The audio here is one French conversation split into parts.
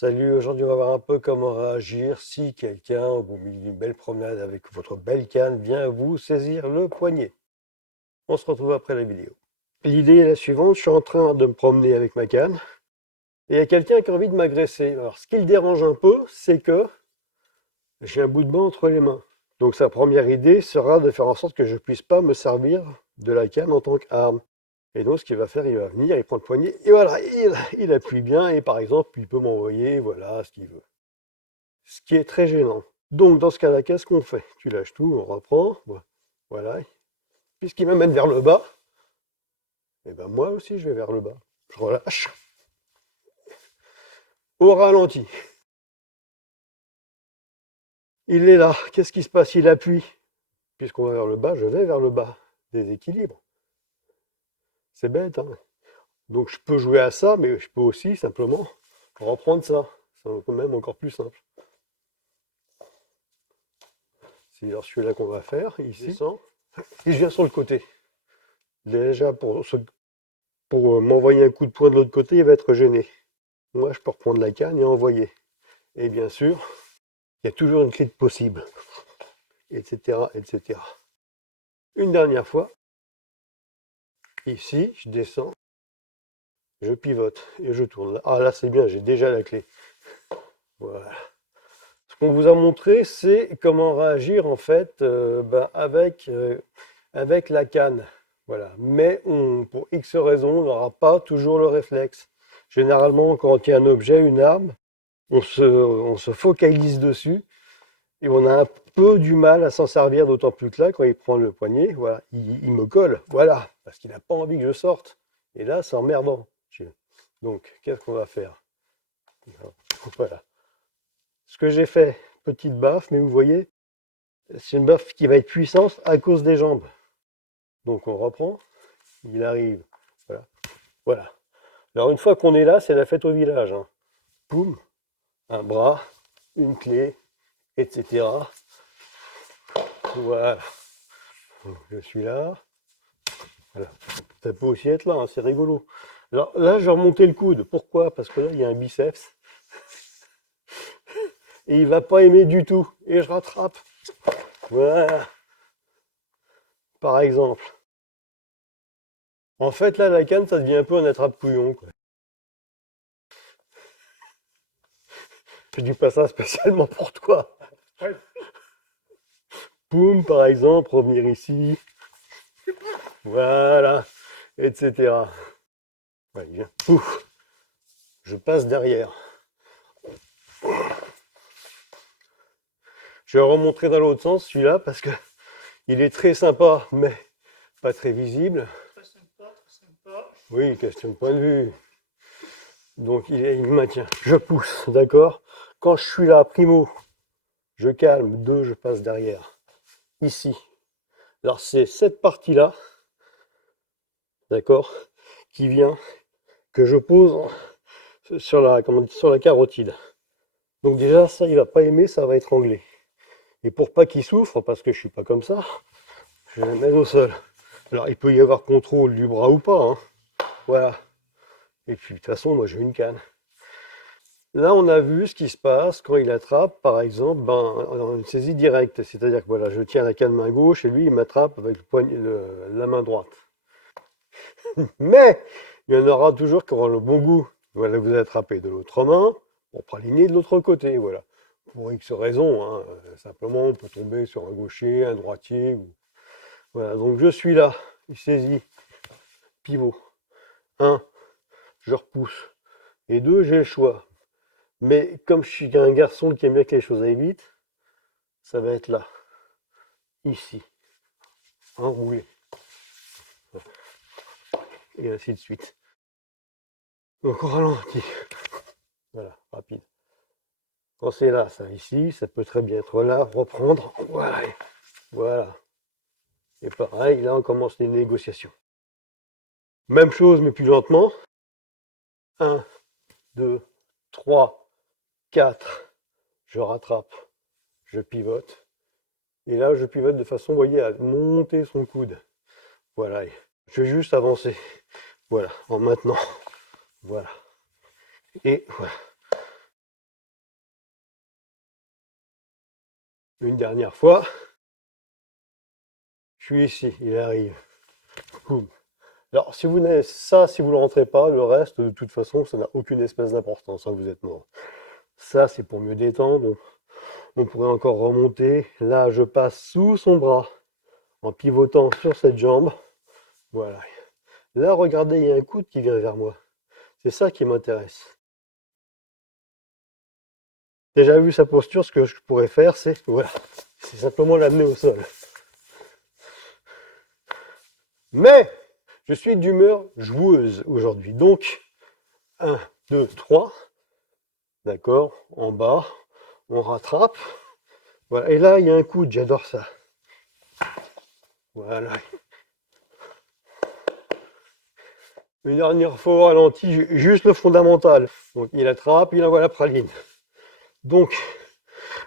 Salut, aujourd'hui on va voir un peu comment réagir si quelqu'un, au bout d'une belle promenade avec votre belle canne, vient vous saisir le poignet. On se retrouve après la vidéo. L'idée est la suivante, je suis en train de me promener avec ma canne et il y a quelqu'un qui a envie de m'agresser. Alors ce qui le dérange un peu, c'est que j'ai un bout de banc entre les mains. Donc sa première idée sera de faire en sorte que je ne puisse pas me servir de la canne en tant qu'arme. Et donc ce qu'il va faire, il va venir, il prend le poignet et voilà, il appuie bien et par exemple, il peut m'envoyer, voilà, ce qu'il veut. Ce qui est très gênant. Donc dans ce cas-là, qu'est-ce qu'on fait? Tu lâches tout, on reprend, voilà. Puisqu'il m'amène vers le bas, et ben moi aussi je vais vers le bas. Je relâche. Au ralenti. Il est là. Qu'est-ce qui se passe? Il appuie. Puisqu'on va vers le bas, je vais vers le bas. Déséquilibre. C'est bête, hein? Donc je peux jouer à ça, mais je peux aussi simplement reprendre ça. C'est quand même encore plus simple. C'est celui-là qu'on va faire, ici. Et je viens sur le côté. Déjà, pour m'envoyer un coup de poing de l'autre côté, il va être gêné. Moi, je peux reprendre la canne et envoyer. Et bien sûr, il y a toujours une clé de possible, etc., etc. Une dernière fois, ici, je descends, je pivote et je tourne. Ah là, c'est bien, j'ai déjà la clé. Voilà. Ce qu'on vous a montré, c'est comment réagir en fait avec la canne. Voilà. Mais pour X raisons, on n'aura pas toujours le réflexe. Généralement, quand il y a un objet, une arme, on se focalise dessus et on a un peu du mal à s'en servir, d'autant plus que là, quand il prend le poignet, voilà, il me colle, voilà, parce qu'il n'a pas envie que je sorte. Et là, c'est emmerdant. Donc, qu'est-ce qu'on va faire? Voilà. Ce que j'ai fait, petite baffe, mais vous voyez, c'est une baffe qui va être puissante à cause des jambes. Donc, on reprend, il arrive, voilà. Voilà. Alors, une fois qu'on est là, c'est la fête au village, hein. Poum, un bras, une clé, etc. Voilà. Je suis là. Voilà. Ça peut aussi être là, hein, c'est rigolo. Alors là, j'ai remonté le coude. Pourquoi? Parce que là, il y a un biceps. Et il va pas aimer du tout. Et je rattrape. Voilà. Par exemple. En fait, là, la canne, ça devient un peu un attrape-couillon, quoi. Je dis pas ça spécialement pour toi. Poum, par exemple, revenir ici. Voilà. Etc. Ouais, il vient. Pouf. Je passe derrière. Je vais remontrer dans l'autre sens, celui-là, parce que il est très sympa, mais pas très visible. Très sympa, très sympa. Oui, question de point de vue. Donc il maintient. Je pousse, d'accord? Quand je suis là, primo, je calme. Deux, je passe derrière. Ici. Alors c'est cette partie-là, d'accord, qui vient, que je pose sur sur la carotide. Donc déjà, ça, il va pas aimer, ça va étrangler. Et pour pas qu'il souffre, parce que je suis pas comme ça, je le mets au sol. Alors il peut y avoir contrôle du bras ou pas, hein. Voilà. Et puis de toute façon, moi j'ai une canne. Là, on a vu ce qui se passe quand il attrape, par exemple, une saisie directe. C'est-à-dire que voilà, je tiens la canne main gauche et lui, il m'attrape avec la main droite. Mais il y en aura toujours qui auront le bon goût. Voilà, vous attrapez de l'autre main pour praliner de l'autre côté. Voilà. Pour X raisons, hein. Simplement, on peut tomber sur un gaucher, un droitier. Voilà, donc je suis là. Il saisit. Pivot. 1, je repousse. Et 2, j'ai le choix. Mais comme je suis un garçon qui aime bien que les choses aillent vite, ça va être là, ici, enroulé, et ainsi de suite. Donc on ralentit, voilà, rapide. Quand c'est là, ça ici, ça peut très bien être là, reprendre, voilà, voilà. Et pareil, là on commence les négociations. Même chose, mais plus lentement. 1, 2, 3, 4, je rattrape, je pivote. Et là, je pivote de façon, vous voyez, à monter son coude. Voilà, je vais juste avancer. Voilà, en maintenant. Voilà. Et voilà. Une dernière fois. Je suis ici, il arrive. Boum. Alors, si vous n'avez ça, si vous ne le rentrez pas, le reste, de toute façon, ça n'a aucune espèce d'importance, hein, vous êtes mort. Ça, c'est pour mieux détendre. On pourrait encore remonter. Là, je passe sous son bras en pivotant sur cette jambe. Voilà. Là, regardez, il y a un coude qui vient vers moi. C'est ça qui m'intéresse. Déjà vu sa posture, ce que je pourrais faire, c'est voilà, c'est simplement l'amener au sol. Mais je suis d'humeur joueuse aujourd'hui. Donc, 1, 2, 3. D'accord, en bas, on rattrape. Voilà. Et là, il y a un coude, j'adore ça. Voilà. Une dernière fois au ralenti, juste le fondamental. Donc, il attrape, il envoie la praline. Donc,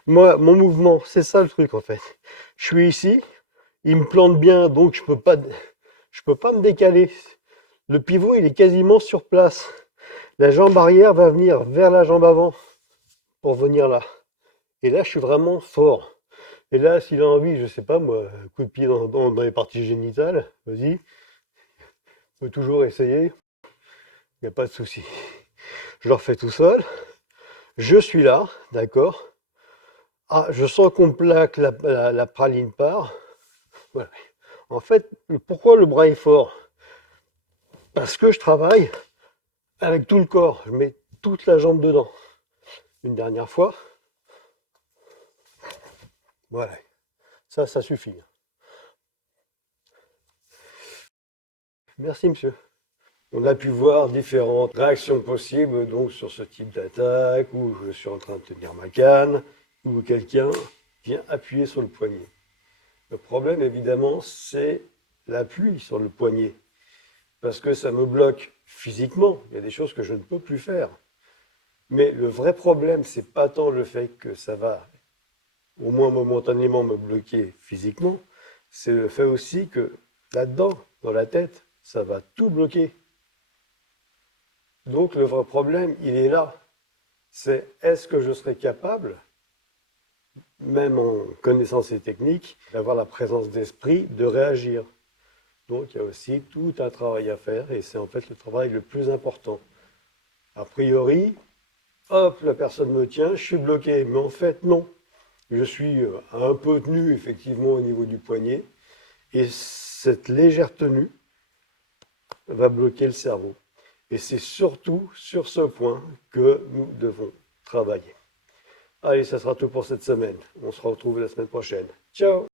moi, mon mouvement, c'est ça le truc en fait. Je suis ici, il me plante bien, donc je peux pas me décaler. Le pivot, il est quasiment sur place. La jambe arrière va venir vers la jambe avant pour venir là. Et là, je suis vraiment fort. Et là, s'il a envie, je sais pas moi, coup de pied dans les parties génitales, vas-y, peut toujours essayer, il n'y a pas de souci. Je le refais tout seul. Je suis là, d'accord. Ah, je sens qu'on plaque, la praline part. Voilà. En fait, pourquoi le bras est fort? Parce que je travaille avec tout le corps. Je mets toute la jambe dedans. Une dernière fois. Voilà. Ça suffit. Merci, monsieur. On a pu voir différentes réactions possibles donc sur ce type d'attaque, où je suis en train de tenir ma canne, où quelqu'un vient appuyer sur le poignet. Le problème, évidemment, c'est l'appui sur le poignet, parce que ça me bloque physiquement. Il y a des choses que je ne peux plus faire. Mais le vrai problème, c'est pas tant le fait que ça va, au moins momentanément, me bloquer physiquement, c'est le fait aussi que là-dedans, dans la tête, ça va tout bloquer. Donc le vrai problème, il est là. C'est est-ce que je serai capable, même en connaissant ces techniques, d'avoir la présence d'esprit de réagir. Donc il y a aussi tout un travail à faire et c'est en fait le travail le plus important. A priori, hop, la personne me tient, je suis bloqué. Mais en fait, non. Je suis un peu tenu effectivement au niveau du poignet et cette légère tenue va bloquer le cerveau. Et c'est surtout sur ce point que nous devons travailler. Allez, ça sera tout pour cette semaine. On se retrouve la semaine prochaine. Ciao!